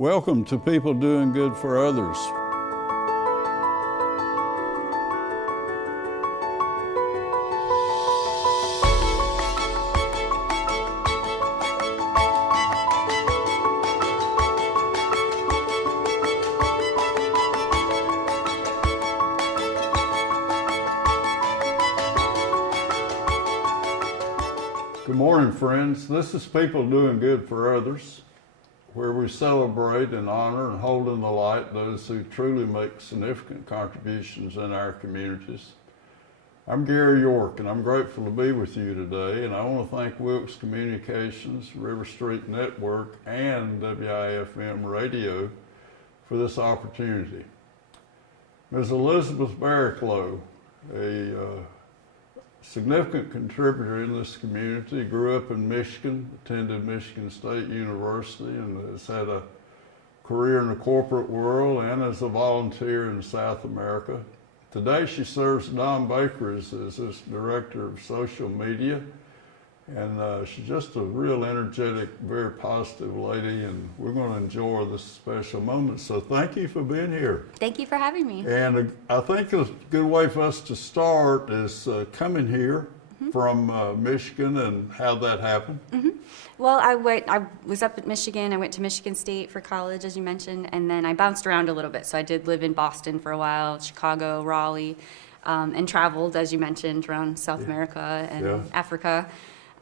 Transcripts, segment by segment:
Welcome to People Doing Good for Others. Good morning, friends. This is People Doing Good for Others, where we celebrate and honor and hold in the light those who truly make significant contributions in our communities. I'm Gary York, and I'm grateful to be with you today, and I want to thank Wilkes Communications, Riverstreet Network, and WIFM Radio for this opportunity. Ms. Elizabeth Barricklow, a significant contributor in this community, grew up in Michigan, attended Michigan State University, and has had a career in the corporate world and as a volunteer in South America. Today she serves Don Bakeries as his director of social media, and she's just a real energetic, very positive lady, and we're going to enjoy this special moment. So thank you for being here. Thank you for having me. And I think a good way for us to start is coming here from Michigan and how that happened. Well, I was up at Michigan. I went to Michigan State for college, as you mentioned, and then I bounced around a little bit. So I did live in Boston for a while, Chicago, Raleigh, and traveled, as you mentioned, around South America and Africa.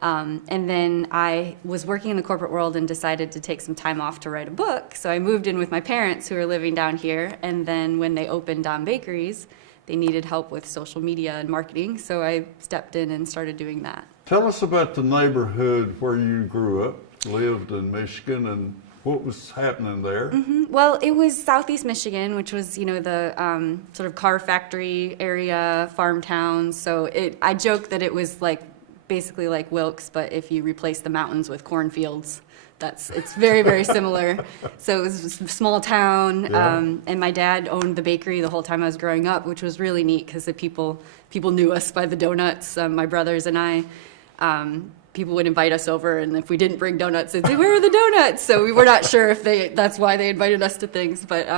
And then I was working in the corporate world and decided to take some time off to write a book. So I moved in with my parents who were living down here. And then when they opened Don Bakeries, they needed help with social media and marketing. So I stepped in and started doing that. Tell us about the neighborhood where you grew up, lived in Michigan, and what was happening there. Well, it was Southeast Michigan, which was, the sort of car factory area, farm towns. So I joke that it was basically like Wilkes, but if you replace the mountains with cornfields, it's very, very similar. So it was a small town, and my dad owned the bakery the whole time I was growing up, which was really neat because the people knew us by the donuts. My brothers and I, people would invite us over, and if we didn't bring donuts, they'd say, "Where are the donuts?" So we were not sure if that's why they invited us to things. But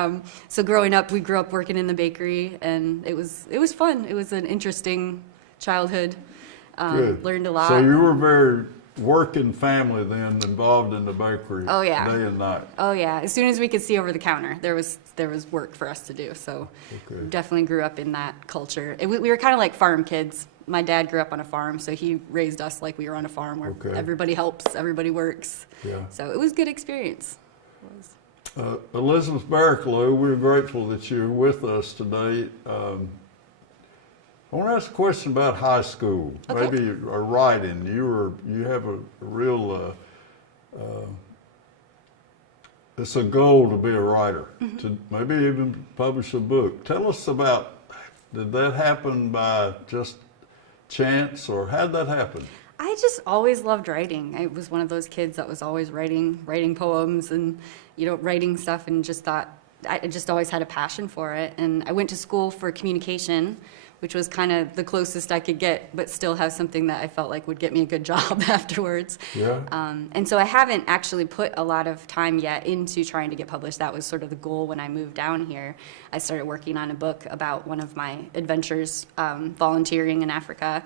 so growing up, we grew up working in the bakery, and it was fun. It was an interesting childhood. Learned a lot. So you were very working family then, involved in the bakery. Oh yeah. Day and night. Oh yeah. As soon as we could see over the counter, there was work for us to do. So definitely grew up in that culture. We were kind of like farm kids. My dad grew up on a farm, so he raised us like we were on a farm where everybody helps, everybody works. Yeah. So it was a good experience. Elizabeth Barricklow, we're grateful that you're with us today. I want to ask a question about high school, maybe or writing. You have a real, it's a goal to be a writer, to maybe even publish a book. Tell us about, did that happen by just chance, or how did that happen? I just always loved writing. I was one of those kids that was always writing poems and, writing stuff, and just thought, I just always had a passion for it. And I went to school for communication, which was kind of the closest I could get, but still have something that I felt like would get me a good job afterwards. Yeah. And so I haven't actually put a lot of time yet into trying to get published. That was sort of the goal when I moved down here. I started working on a book about one of my adventures, volunteering in Africa.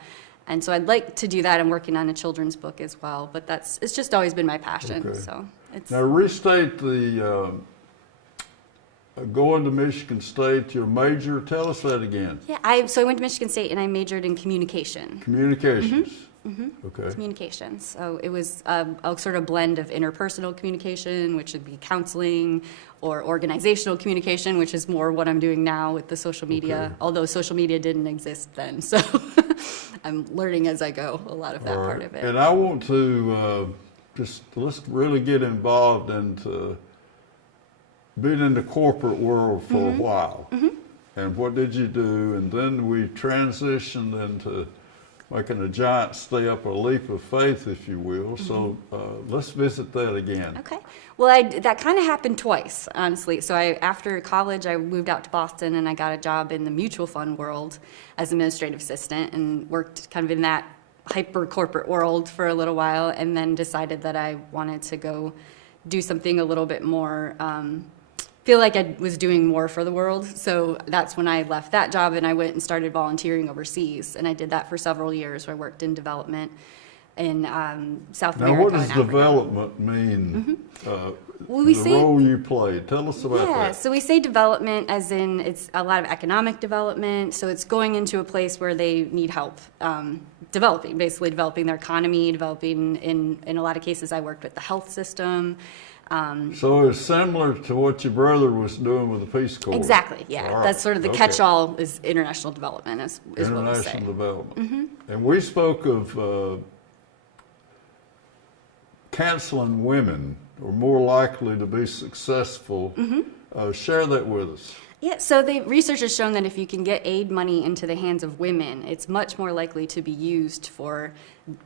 And so I'd like to do that. I'm working on a children's book as well, but it's just always been my passion. Okay. So now restate the going to Michigan State, your major, tell us that again. Yeah, so I went to Michigan State and I majored in communication. Communications. Okay. Communications. So it was a sort of blend of interpersonal communication, which would be counseling, or organizational communication, which is more what I'm doing now with the social media, although social media didn't exist then. So I'm learning as I go a lot of that part of it. And I want to let's really get involved into been in the corporate world for a while. And what did you do? And then we transitioned into making a giant step, a leap of faith, if you will. So let's visit that again. Okay. Well, that kind of happened twice, honestly. So after college, I moved out to Boston, and I got a job in the mutual fund world as administrative assistant, and worked kind of in that hyper corporate world for a little while, and then decided that I wanted to go do something a little bit more, feel like I was doing more for the world. So that's when I left that job and I went and started volunteering overseas. And I did that for several years, where I worked in development in South America. Now, what does and Africa. development mean? Well, we the say, role you played. Tell us about yeah, that. so we say development as in it's a lot of economic development. So it's going into a place where they need help basically developing their economy, developing in a lot of cases I worked with the health system. So it's similar to what your brother was doing with the Peace Corps. Exactly, yeah. All right. That's sort of the Okay. catch-all is international development is what we say. International development. And we spoke of counseling women are more likely to be successful. Share that with us. Yeah, so the research has shown that if you can get aid money into the hands of women, it's much more likely to be used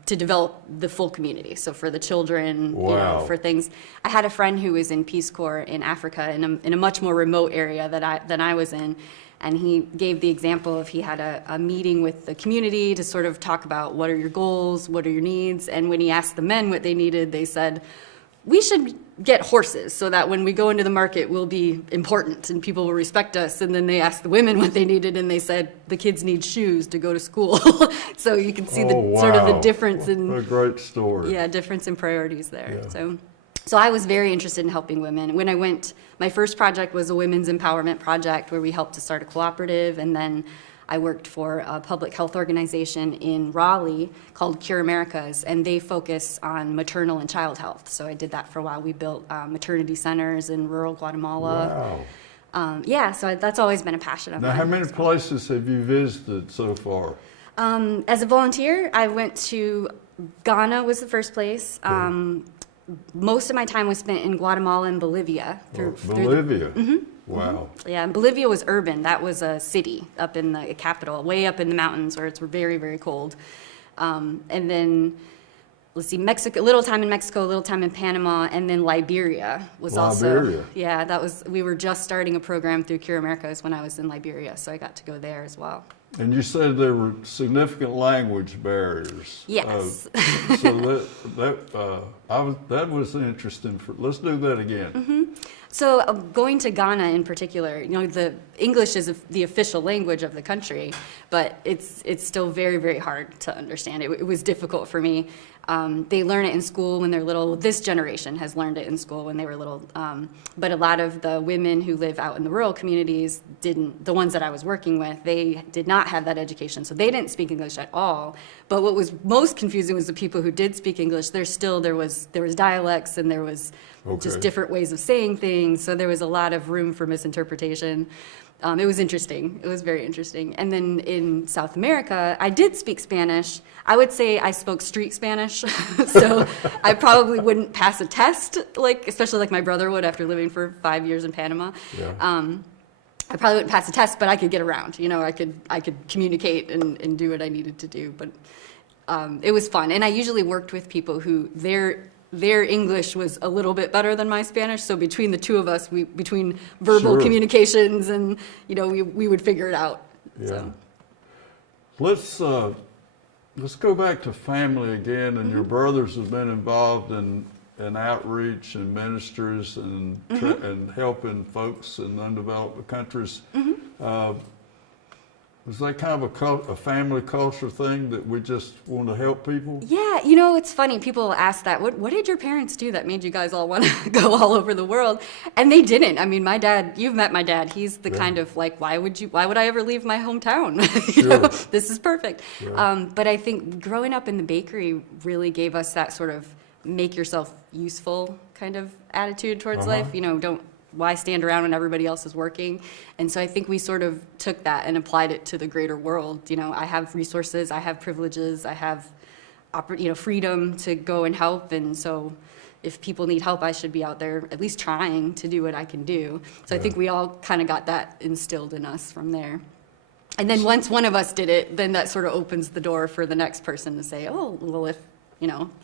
to develop the full community. So for the children, Wow. for things. I had a friend who was in Peace Corps in Africa in a much more remote area than I was in. And he gave the example of he had a meeting with the community to sort of talk about what are your goals, what are your needs. And when he asked the men what they needed, they said, we should get horses so that when we go into the market, we'll be important and people will respect us. And then they asked the women what they needed, and they said the kids need shoes to go to school. So you can see sort of the difference in What a great story. yeah, difference in priorities there. Yeah. So I was very interested in helping women. When I went, my first project was a women's empowerment project where we helped to start a cooperative, and then I worked for a public health organization in Raleigh called Cure Americas, and they focus on maternal and child health. So I did that for a while. We built maternity centers in rural Guatemala. Wow. Yeah, so that's always been a passion of Now, mine. how many places have you visited so far? As a volunteer, I went to Ghana was the first place. Most of my time was spent in Guatemala and Bolivia. Bolivia. Wow. Yeah, and Bolivia was urban. That was a city up in the capital, way up in the mountains where it's very, very cold. And then, let's see, Mexico, a little time in Mexico, a little time in Panama, and then Liberia was also. Yeah, we were just starting a program through Cure Americas when I was in Liberia, so I got to go there as well. And you said there were significant language barriers. Yes. So that was interesting. Let's do that again. So going to Ghana in particular, the English is the official language of the country, but it's still very, very hard to understand. It was difficult for me. They learn it in school when they're little. This generation has learned it in school when they were little. But a lot of the women who live out in the rural communities didn't, the ones that I was working with, they did not have that education. So they didn't speak English at all. But what was most confusing was the people who did speak English. There was dialects, and there was just different ways of saying things. So there was a lot of room for misinterpretation. It was interesting. It was very interesting. And then in South America, I did speak Spanish. I would say I spoke street Spanish. So I probably wouldn't pass a test, especially like my brother would after living for 5 years in Panama. Yeah. I probably wouldn't pass a test, but I could get around. I could communicate and do what I needed to do. But it was fun. And I usually worked with people who their English was a little bit better than my Spanish, so between the two of us, between verbal communications and we would figure it out. Yeah. So. Let's go back to family again. And your brothers have been involved in outreach and ministries and and helping folks in undeveloped countries. Was that kind of a family culture thing that we just want to help people? Yeah, it's funny. People ask that. What did your parents do that made you guys all want to go all over the world? And they didn't. I mean, my dad. You've met my dad. He's the kind of why would I ever leave my hometown? This is perfect. Yeah. But I think growing up in the bakery really gave us that sort of make yourself useful kind of attitude towards life. Why stand around when everybody else is working? And so I think we sort of took that and applied it to the greater world. I have resources, I have privileges, I have freedom to go and help. And so if people need help, I should be out there at least trying to do what I can do. So I think we all kind of got that instilled in us from there. And then once one of us did it, then that sort of opens the door for the next person to say, oh, well, if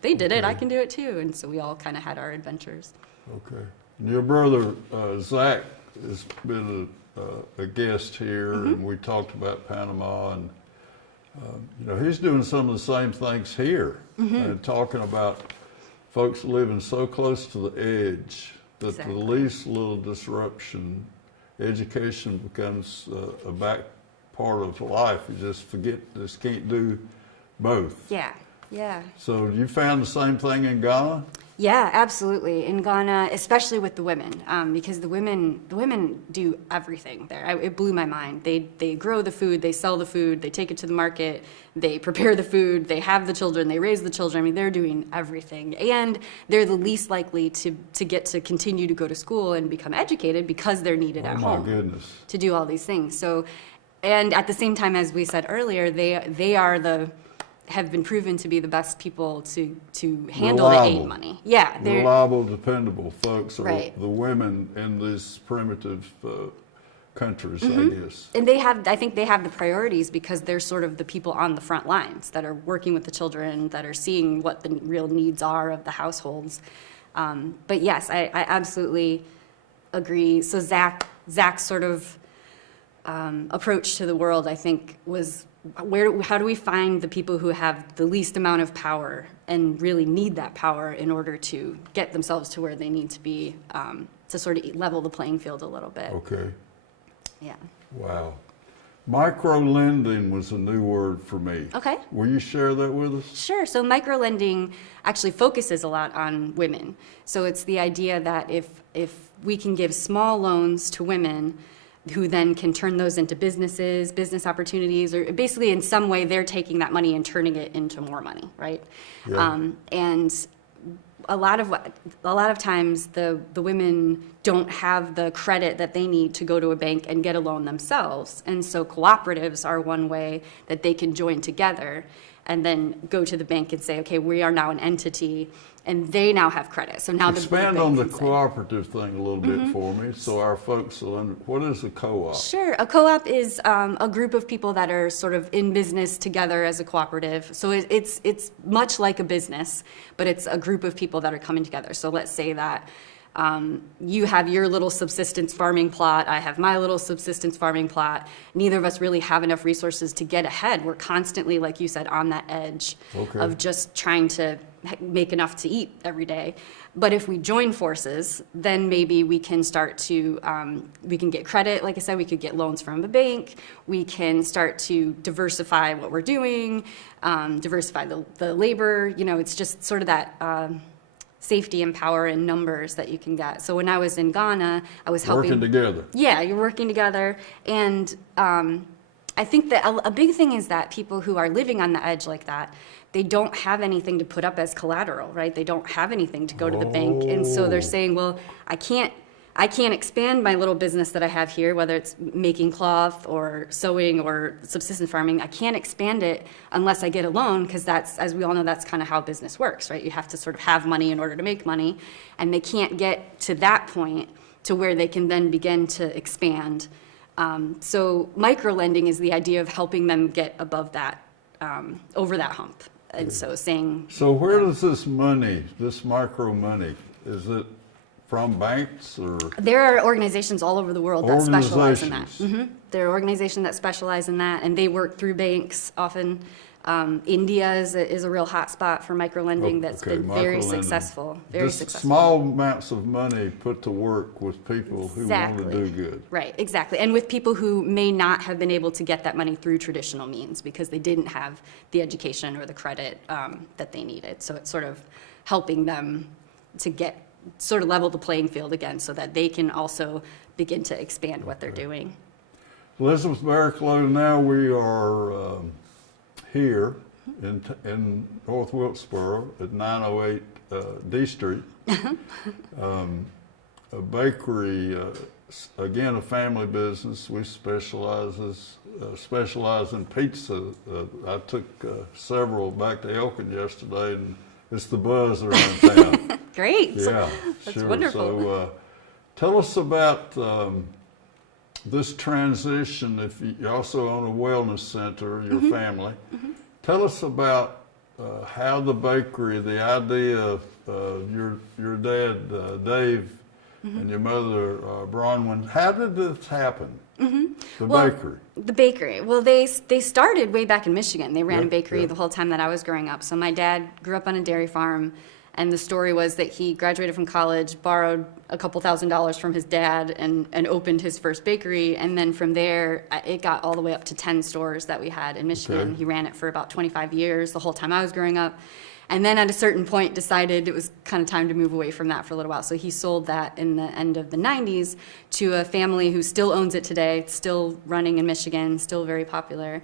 they did it, I can do it too. And so we all kind of had our adventures. Okay. Your brother, Zach, has been a guest here, and we talked about Panama, and he's doing some of the same things here, and talking about folks living so close to the edge that Exactly. the least little disruption, education becomes a back part of life. You just can't do both. Yeah, yeah. So you found the same thing in Ghana? Yeah, absolutely. In Ghana, especially with the women, because the women do everything there. It blew my mind. They grow the food, they sell the food, they take it to the market, they prepare the food, they have the children, they raise the children. I mean, they're doing everything, and they're the least likely to get to continue to go to school and become educated because they're needed at home. Oh my goodness! To do all these things. So, and at the same time, as we said earlier, they have been proven to be the best people to handle the aid money. Yeah, they're reliable, dependable folks are Right. the women in these primitive countries, Mm-hmm. I guess. and I think they have the priorities because they're sort of the people on the front lines that are working with the children, that are seeing what the real needs are of the households. But yes, I absolutely agree. So Zach's sort of approach to the world, I think, was how do we find the people who have the least amount of power and really need that power in order to get themselves to where they need to be, to sort of level the playing field a little bit. Okay. Yeah. Wow. Micro lending was a new word for me. Okay. Will you share that with us? Sure. So microlending actually focuses a lot on women. So it's the idea that if we can give small loans to women who then can turn those into businesses, business opportunities, or basically in some way they're taking that money and turning it into more money, right? Yeah. And a lot of times the women don't have the credit that they need to go to a bank and get a loan themselves. And so cooperatives are one way that they can join together and then go to the bank and say, okay, we are now an entity, and they now have credit. So now Expand the on bank the can say- cooperative thing a little bit for me, so our folks will what is a co-op? Sure. A co-op is a group of people that are sort of in business together as a cooperative. So it's much like a business, but it's a group of people that are coming together. So let's say that you have your little subsistence farming plot, I have my little subsistence farming plot. Neither of us really have enough resources to get ahead. We're constantly, like you said, on that edge Okay. of just trying to make enough to eat every day. But if we join forces, then maybe we can start to, we can get credit. Like I said, we could get loans from the bank. We can start to diversify what we're doing, diversify the labor. You know, it's just sort of that safety and power in numbers that you can get. So when I was in Ghana, I was helping. Working together. Yeah, you're working together. And I think that a big thing is that people who are living on the edge like that, they don't have anything to put up as collateral, right? They don't have anything to go to the bank. And so they're saying, well, I can't expand my little business that I have here, whether it's making cloth or sewing or subsistence farming. I can't expand it unless I get a loan, because that's, as we all know, that's kind of how business works, right? You have to sort of have money in order to make money, and they can't get to that point to where they can then begin to expand. So microlending is the idea of helping them get above that, over that hump. And so saying... So where does this money, this micro money, is it from banks or? There are organizations all over the world that specialize in that. Organizations. There are organizations that specialize in that, and they work through banks often. India is a real hot spot for microlending that's Okay, been very microlending. successful. Very Just successful. small amounts of money put to work with people who want to Exactly. do good. Right, exactly. And with people who may not have been able to get that money through traditional means because they didn't have the education or the credit that they needed. So it's sort of helping them to get sort of level the playing field again so that they can also begin to expand what they're doing. Elizabeth Barricklow, now we are here in North Wilkesboro at 908 D Street. A bakery, again, a family business. We specialize in pizza. I took several back to Elkin yesterday, and it's the buzz around town. Great. Yeah, That's sure. wonderful. So tell us about this transition. If you also own a wellness center, your family. Tell us about how the bakery, the idea of your dad, Dave, and your mother, Bronwyn. How did this happen? The bakery. The bakery. Well, they started way back in Michigan. They ran a Yeah, bakery yeah. the whole time that I was growing up. So my dad grew up on a dairy farm, And the story was that he graduated from college, borrowed a couple $1,000s from his dad, and opened his first bakery. And then from there, it got all the way up to 10 stores that we had in Michigan. Okay. He ran it for about 25 years, the whole time I was growing up. And then at a certain point decided it was kind of time to move away from that for a little while. So he sold that in the end of the 90s to a family who still owns it today. It's still running in Michigan, still very popular.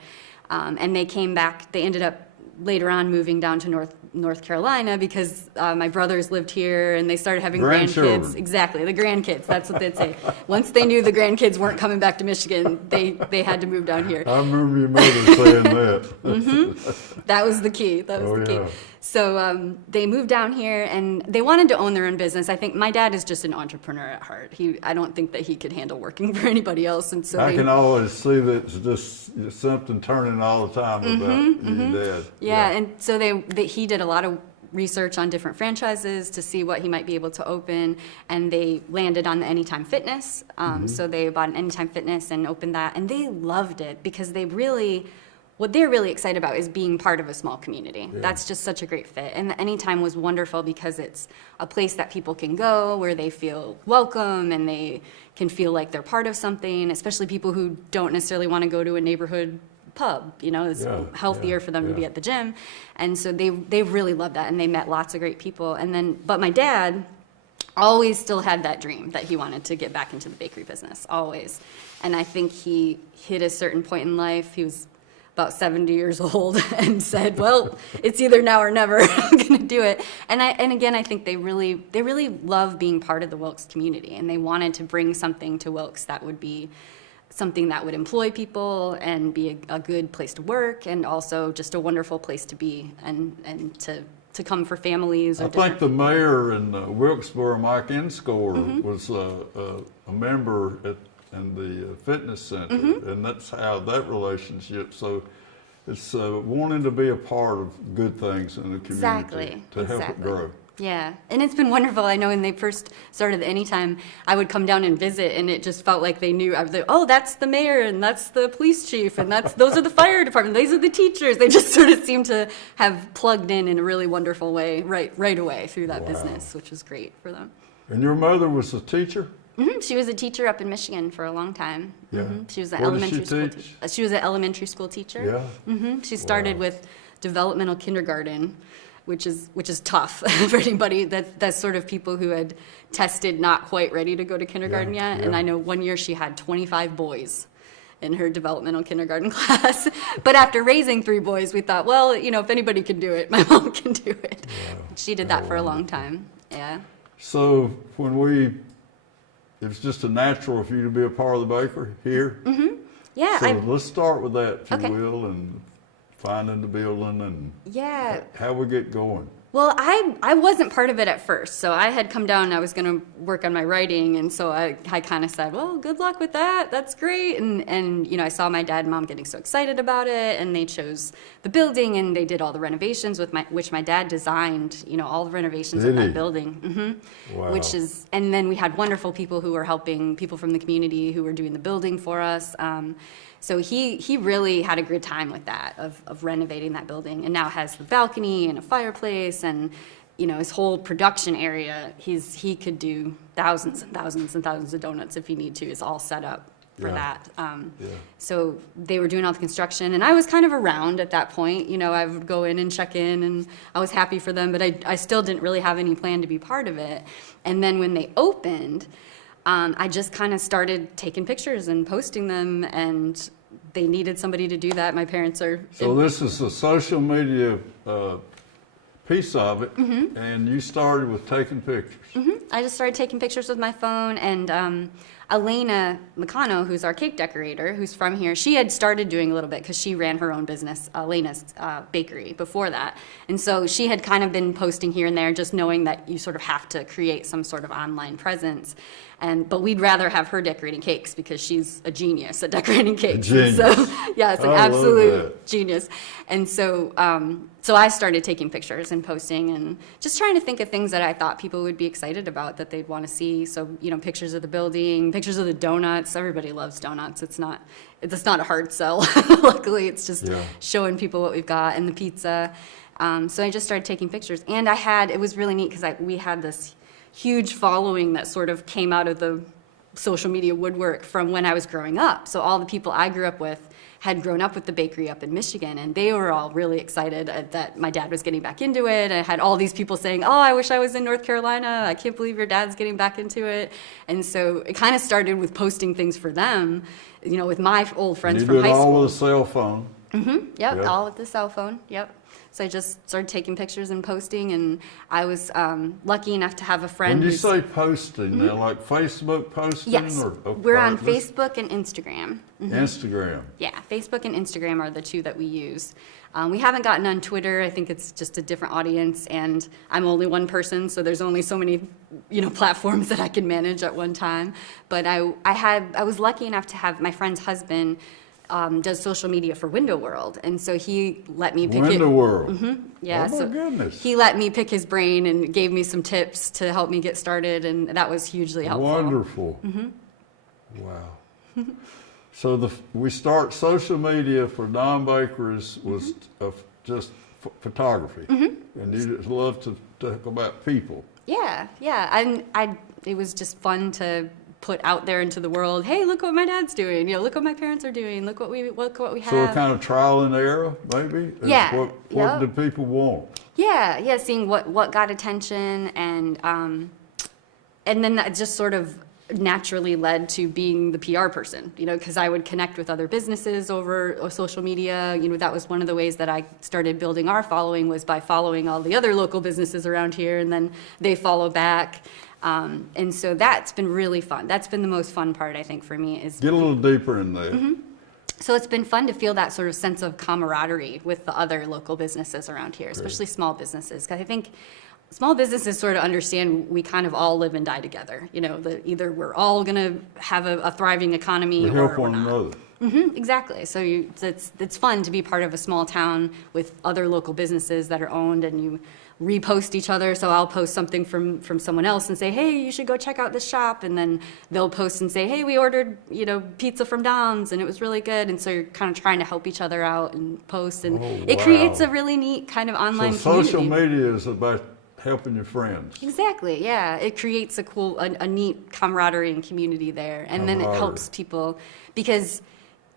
And they came back, they ended up later on moving down to North Carolina because my brothers lived here and they started having grandkids. Exactly, the grandkids, that's what they'd say. Once they knew the grandkids weren't coming back to Michigan, they had to move down here. I remember your mother saying that. That was the key, that was the key. Yeah. So they moved down here and they wanted to own their own business. I think my dad is just an entrepreneur at heart. I don't think that he could handle working for anybody else. And so I can always see that it's just something turning all the time about your dad. Yeah, and so he did a lot of research on different franchises to see what he might be able to open, and they landed on the Anytime Fitness. So they bought an Anytime Fitness and opened that, and they loved it because what they're really excited about is being part of a small community. Yeah. That's just such a great fit. And the Anytime was wonderful because it's a place that people can go where they feel welcome and they can feel like they're part of something, especially people who don't necessarily want to go to a neighborhood pub. It's healthier for them to be at the gym. And so they really loved that, and they met lots of great people. But my dad always still had that dream that he wanted to get back into the bakery business, always. And I think he hit a certain point in life. He was about 70 years old and said, well, it's either now or never. I'm going to do it. And again, I think they really love being part of the Wilkes community, and they wanted to bring something to Wilkes that would be something that would employ people and be a good place to work, and also just a wonderful place to be and to come for families. I think the mayor in Wilkesboro, Mike Inscore, was a member in the fitness center, and that's how that relationship. So it's wanting to be a part of good things in the community to help it grow. Yeah, and it's been wonderful. I know when they first started the Anytime, I would come down and visit, and it just felt like they knew. I was like, oh, that's the mayor, and that's the police chief, and those are the fire department, these are the teachers. They just sort of seemed to have plugged in a really wonderful way right away through that business, which was great for them. And your mother was a teacher? She was a teacher up in Michigan for a long time. Yeah. She was an What did elementary she school teach? teacher. She was an elementary school teacher. Yeah. She started with developmental kindergarten, which is tough for anybody that's sort of people who had tested not quite ready to go to kindergarten yet. Yeah. And I know one year she had 25 boys in her developmental kindergarten class. But after raising 3 boys, we thought, well, if anybody can do it, my mom can do it. Wow. She did that for a long time. Yeah. So it was just a natural for you to be a part of the bakery here? Yeah. So let's start with that, if Okay. you will, and finding the building and Yeah. how we get going. Well, I wasn't part of it at first. So I had come down and I was going to work on my writing. And so I kind of said, well, good luck with that. That's great. And I saw my dad and mom getting so excited about it. And they chose the building and they did all the renovations which my dad designed, all the renovations of that building. Wow. And then we had wonderful people who were helping, people from the community who were doing the building for us. So he really had a good time with that, of renovating that building, and now has the balcony and a fireplace and, his whole production area. He could do thousands and thousands and thousands of donuts if he need to. It's all set up for that. So they were doing all the construction, and I was kind of around at that point. I would go in and check in, and I was happy for them, but I still didn't really have any plan to be part of it. And then when they opened, I just kind of started taking pictures and posting them, and they needed somebody to do that. My parents are... So this is a social media piece of it, and you started with taking pictures. I just started taking pictures with my phone, and Elena Meccano, who's our cake decorator, who's from here, she had started doing a little bit because she ran her own business, Elena's bakery, before that. And so she had kind of been posting here and there, just knowing that you sort of have to create some sort of online presence. But we'd rather have her decorating cakes because she's a genius at decorating cakes. Genius. So yeah, it's an I love absolute that. genius. And so so I started taking pictures and posting and just trying to think of things that I thought people would be excited about, that they'd want to see. So, pictures of the building, pictures of the donuts. Everybody loves donuts. It's not a hard sell. Luckily, it's just showing people what we've got, and the pizza. So I just started taking pictures. And it was really neat because we had this huge following that sort of came out of the social media woodwork from when I was growing up. So all the people I grew up with had grown up with the bakery up in Michigan, and they were all really excited that my dad was getting back into it. I had all these people saying, oh, I wish I was in North Carolina. I can't believe your dad's getting back into it. And so it kind of started with posting things for them, with my old friends from high school. You did all with a cell phone. Yep, all with the cell phone, yep. So I just started taking pictures and posting, and I was lucky enough to have a friend. When you say posting, now, like Facebook posting? Yes, we're on Facebook and Instagram. Instagram. Yeah, Facebook and Instagram are the two that we use. We haven't gotten on Twitter. I think it's just a different audience, and I'm only one person, so there's only so many, platforms that I can manage at one time. But I was lucky enough to have my friend's husband does social media for Window World, and so he let me pick Window World. Yeah, oh my goodness. He let me pick his brain and gave me some tips to help me get started, and that was hugely helpful. Wonderful. Wow. So we start social media for Don Bakeries was just photography, and you just love to talk about people. Yeah, and it was just fun to put out there into the world. Hey, look what my dad's doing. Look what my parents are doing. Look what we have. So a kind of trial and error, maybe. Yeah. What do people want? Yeah. Seeing what got attention, and then that just sort of naturally led to being the PR person. Because I would connect with other businesses over social media. That was one of the ways that I started building our following, was by following all the other local businesses around here, and then they follow back. And so that's been really fun. That's been the most fun part, I think, for me. Is get a little deeper in there. So it's been fun to feel that sort of sense of camaraderie with the other local businesses around here, especially small businesses. Because I think small businesses sort of understand we kind of all live and die together. Either we're all going to have a thriving economy, we or help we're one not. another. Exactly. So it's fun to be part of a small town with other local businesses that are owned, and you repost each other. So I'll post something from someone else and say, hey, you should go check out this shop. And then they'll post and say, hey, we ordered, pizza from Dom's and it was really good. And so you're kind of trying to help each other out and post. And it creates a really neat kind of online community. Social media is about helping your friends. Exactly, yeah. It creates a neat camaraderie and community there. And then it helps people because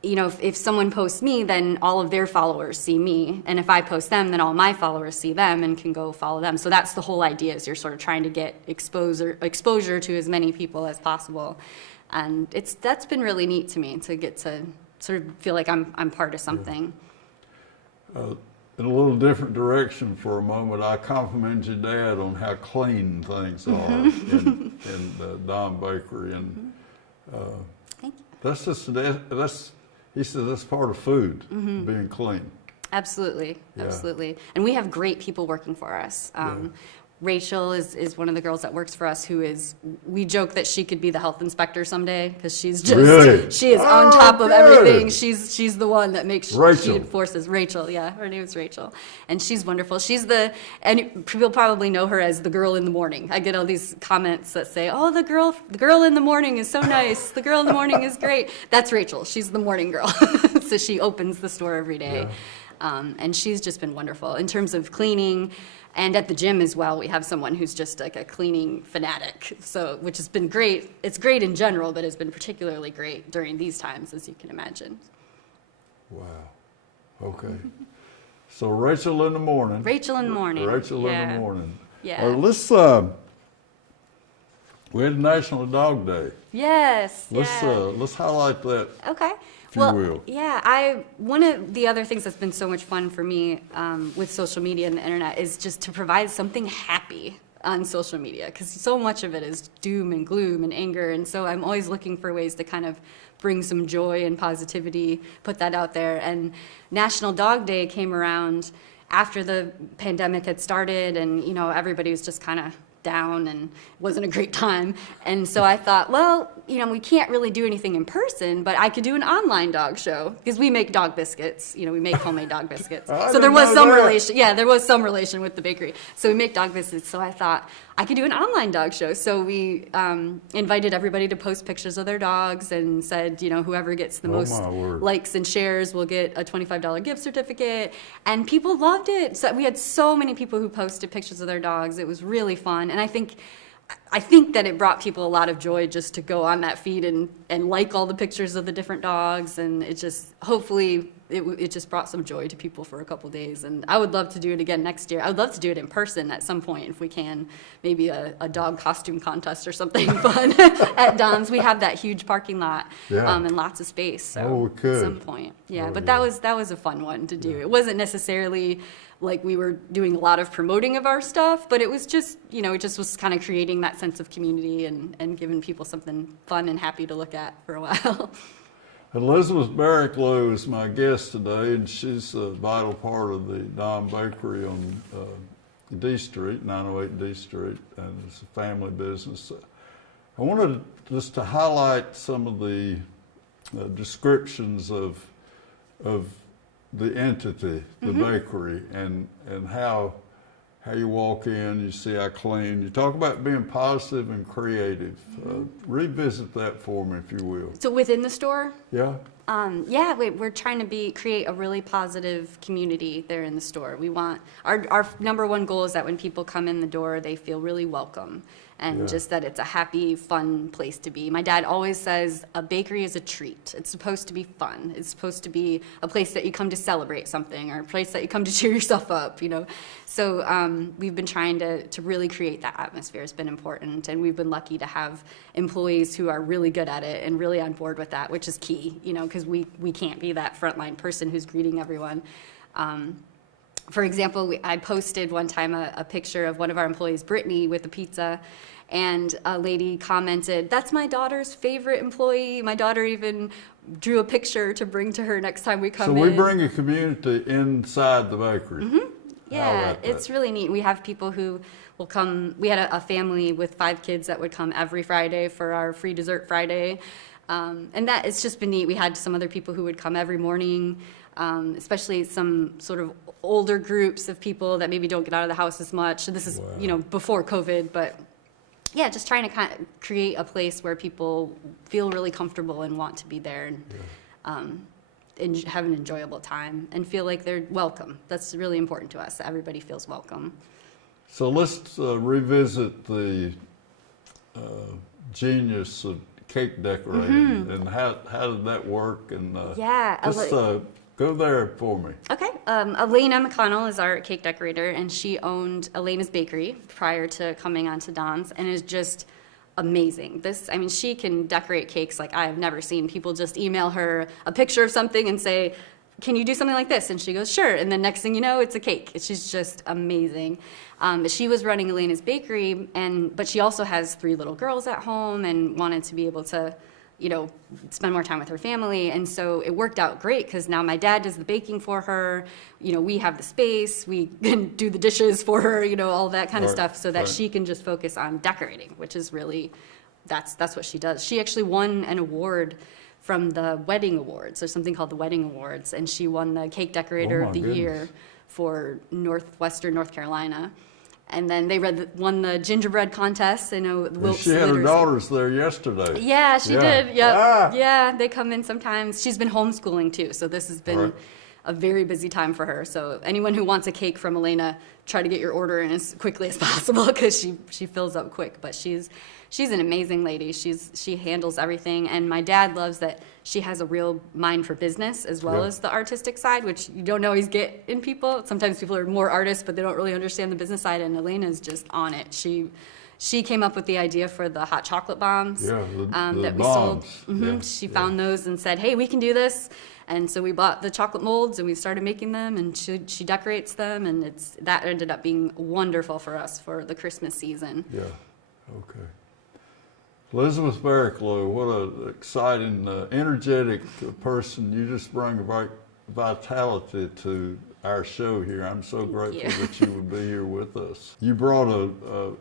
if someone posts me, then all of their followers see me. And if I post them, then all my followers see them and can go follow them. So that's the whole idea, is you're sort of trying to get exposure to as many people as possible. And that's been really neat to me, to get to sort of feel like I'm part of something. In a little different direction for a moment, I complimented your dad on how clean things are in the Don Bakery. And Thank you. that's just, he said that's part of food, being clean. Absolutely. And we have great people working for us. Rachel is one of the girls that works for us, we joke that she could be the health inspector someday, because she is on top of everything. She's the one that makes sure she enforces. Rachel, yeah, her name is Rachel, and she's wonderful. And people probably know her as the girl in the morning. I get all these comments that say, oh, the girl in the morning is so nice. The girl in the morning is great. That's Rachel. She's the morning girl. So she opens the store every day. And she's just been wonderful in terms of cleaning. And at the gym as well, we have someone who's just like a cleaning fanatic, which has been great. It's great in general, but it's been particularly great during these times, as you can imagine. Wow. Okay. So Rachel in the morning. Rachel in the morning. Yeah. Let's, we had National Dog Day. Yes. Let's highlight that. Okay. Yeah, one of the other things that's been so much fun for me with social media and the internet is just to provide something happy on social media, because so much of it is doom and gloom and anger, and so I'm always looking for ways to kind of bring some joy and positivity, put that out there. And National Dog Day came around after the pandemic had started, and everybody was just kind of down and wasn't a great time. And so I thought, well, we can't really do anything in person, but I could do an online dog show, because we make dog biscuits. We make homemade dog biscuits. So there was some relation. Yeah, there was some relation with the bakery. So we make dog biscuits. So I thought, I could do an online dog show. So we invited everybody to post pictures of their dogs and said, whoever gets the most likes and shares will get a $25 gift certificate. And people loved it. So we had so many people who posted pictures of their dogs. It was really fun. And I think that it brought people a lot of joy just to go on that feed and like all the pictures of the different dogs. And it just, hopefully, it just brought some joy to people for a couple days. And I would love to do it again next year. I would love to do it in person at some point if we can. Maybe a dog costume contest or something fun at Don's. We have that huge parking lot and lots of space. So we could. At some point. Yeah, but that was a fun one to do. Yeah. It wasn't necessarily like we were doing a lot of promoting of our stuff, but it was just, it just was kind of creating that sense of community and giving people something fun and happy to look at for a while. Elizabeth Barricklow is my guest today, and she's a vital part of the Don Bakery on D Street, 908 D Street, and it's a family business. I wanted just to highlight some of the descriptions of the entity, the bakery, and how you walk in, you see how clean. You talk about being positive and creative. Revisit that for me, if you will. So within the store? Yeah. We're trying to create a really positive community there in the store. We want, our number one goal is that when people come in the door, they feel really welcome. And just that it's a happy, fun place to be. My dad always says a bakery is a treat. It's supposed to be fun. It's supposed to be a place that you come to celebrate something, or a place that you come to cheer yourself up, So we've been trying to really create that atmosphere. It's been important, and we've been lucky to have employees who are really good at it and really on board with that, which is key, because we can't be that frontline person who's greeting everyone. For example, I posted one time a picture of one of our employees, Brittany, with a pizza, and a lady commented, "That's my daughter's favorite employee. My daughter even drew a picture to bring to her next time we come in." So we bring a community inside the bakery. Mm-hmm. Yeah, it's really neat. We have people who will come. We had a family with 5 kids that would come every Friday for our free dessert Friday. And that it's just been neat. We had some other people who would come every morning, especially some sort of older groups of people that maybe don't get out of the house as much. So this is, before COVID, but yeah, just trying to kind of create a place where people feel really comfortable and want to be there and have an enjoyable time and feel like they're welcome. That's really important to us, that everybody feels welcome. So let's revisit the genius of cake decorating and how did that work? And go there for me. Okay. Elena McConnell is our cake decorator, and she owned Elena's Bakery prior to coming onto Don's, and is just amazing. She can decorate cakes like I have never seen. People just email her a picture of something and say, "Can you do something like this?" And she goes, "Sure." And the next thing you know, it's a cake. She's just amazing. She was running Elena's Bakery, but she also has 3 little girls at home and wanted to be able to, spend more time with her family. And so it worked out great because now my dad does the baking for her. We have the space. We can do the dishes for her, all that kind of stuff, so that she can just focus on decorating, which is really, that's what she does. She actually won an award from the Wedding Awards. There's something called the Wedding Awards, and she won the Cake Decorator of the Year for Northwestern North Carolina. And then they won the gingerbread contest. I know Wilkes. She had her daughters there yesterday. Yeah, she did. Yep. Yeah, they come in sometimes. She's been homeschooling too, so this has been a very busy time for her. So anyone who wants a cake from Elena, try to get your order in as quickly as possible because she fills up quick. But she's an amazing lady. She handles everything, and my dad loves that she has a real mind for business as well as the artistic side, which you don't always get in people. Sometimes people are more artists, but they don't really understand the business side, and Elena's just on it. She came up with the idea for the hot chocolate bombs that we sold. She found those and said, "Hey, we can do this." And so we bought the chocolate molds and we started making them, and she decorates them, and that ended up being wonderful for us for the Christmas season. Yeah, okay. Elizabeth Barricklow, what an exciting, energetic person. You just bring a vitality to our show here. I'm so grateful that you would be here with us. You brought a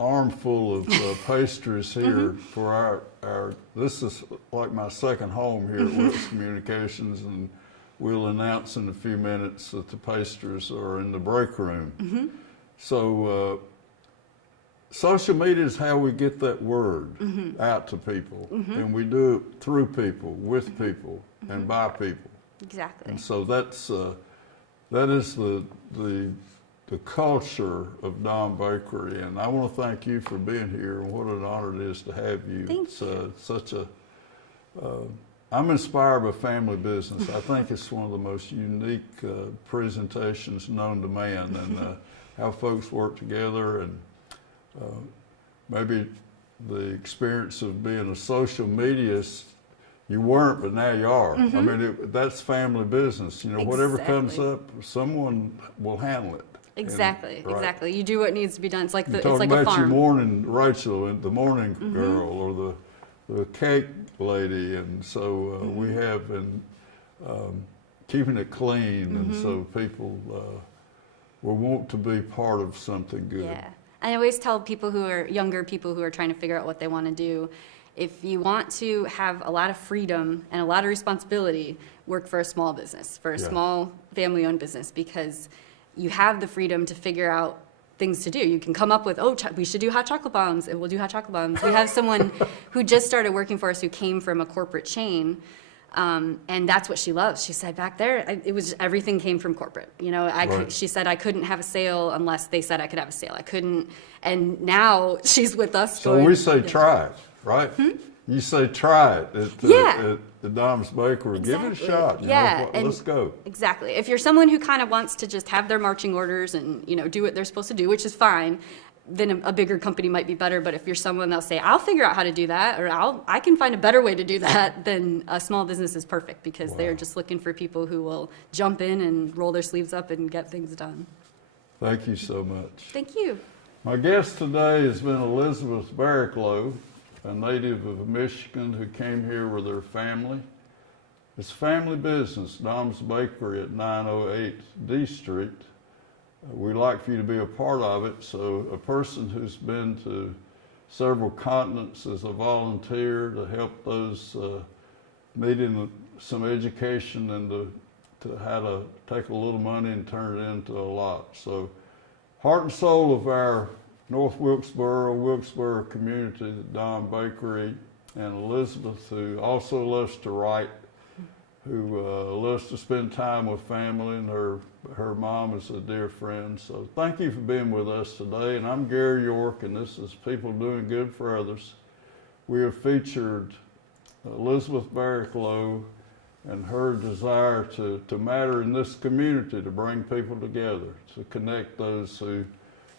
armful of pastries here for our, this is like my second home here at Wilkes Communications, and we'll announce in a few minutes that the pastries are in the break room. So social media is how we get that word out to people, and we do it through people, with people, and by people. Exactly. And so that is the culture of Dom Bakery, and I want to thank you for being here, and what an honor it is to have you. Thank you. Such a I'm inspired by family business. I think it's one of the most unique presentations known to man, and how folks work together, and maybe the experience of being a social media. You weren't, but now you are. I mean, that's family business. You know, whatever comes up, someone will handle it. Exactly, right. exactly. You do what needs to be done. It's like You're it's like talking a about your farm. morning Rachel and the morning girl, or the cake lady, and so we have been keeping it clean, and so people will want to be part of something good. Yeah. I always tell people who are younger people who are trying to figure out what they want to do, if you want to have a lot of freedom and a lot of responsibility, work for a small business, for a small family-owned business, because you have the freedom to figure out things to do. You can come up with, we should do hot chocolate bombs, and we'll do hot chocolate bombs. We have someone who just started working for us who came from a corporate chain, and that's what she loves. She said back there, it was everything came from corporate. You know, she said I couldn't have a sale unless they said I could have a sale. I couldn't, and now she's with us. So we say try it, right? You say try it at the Dom's Bakery. Give it a shot. You know, let's go. Exactly. If you're someone who kind of wants to just have their marching orders and, you know, do what they're supposed to do, which is fine, then a bigger company might be better. But if you're someone that'll say, I'll figure out how to do that, or I can find a better way to do that, then a small business is perfect, because they're just looking for people who will jump in and roll their sleeves up and get things done. Thank you so much. Thank you. My guest today has been Elizabeth Barricklow, a native of Michigan who came here with her family. It's family business, Dom's Bakery at 908 D Street. We'd like for you to be a part of it. So a person who's been to several continents as a volunteer to help those needing some education, and to how to take a little money and turn it into a lot. So heart and soul of our North Wilkesboro community, the Dom Bakery, and Elizabeth, who also loves to write, who loves to spend time with family, and her mom is a dear friend. So thank you for being with us today. And I'm Gary York, and this is People Doing Good for Others. We have featured Elizabeth Barricklow and her desire to matter in this community, to bring people together, to connect those who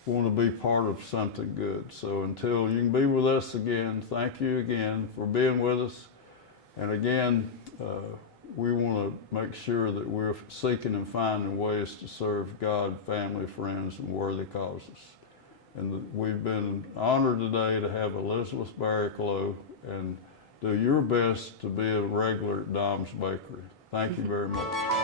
want to be part of something good. So until you can be with us again, thank you again for being with us. And again, we want to make sure that we're seeking and finding ways to serve God, family, friends, and worthy causes. And we've been honored today to have Elizabeth Barricklow, and do your best to be a regular at Dom's Bakery. Thank you very much.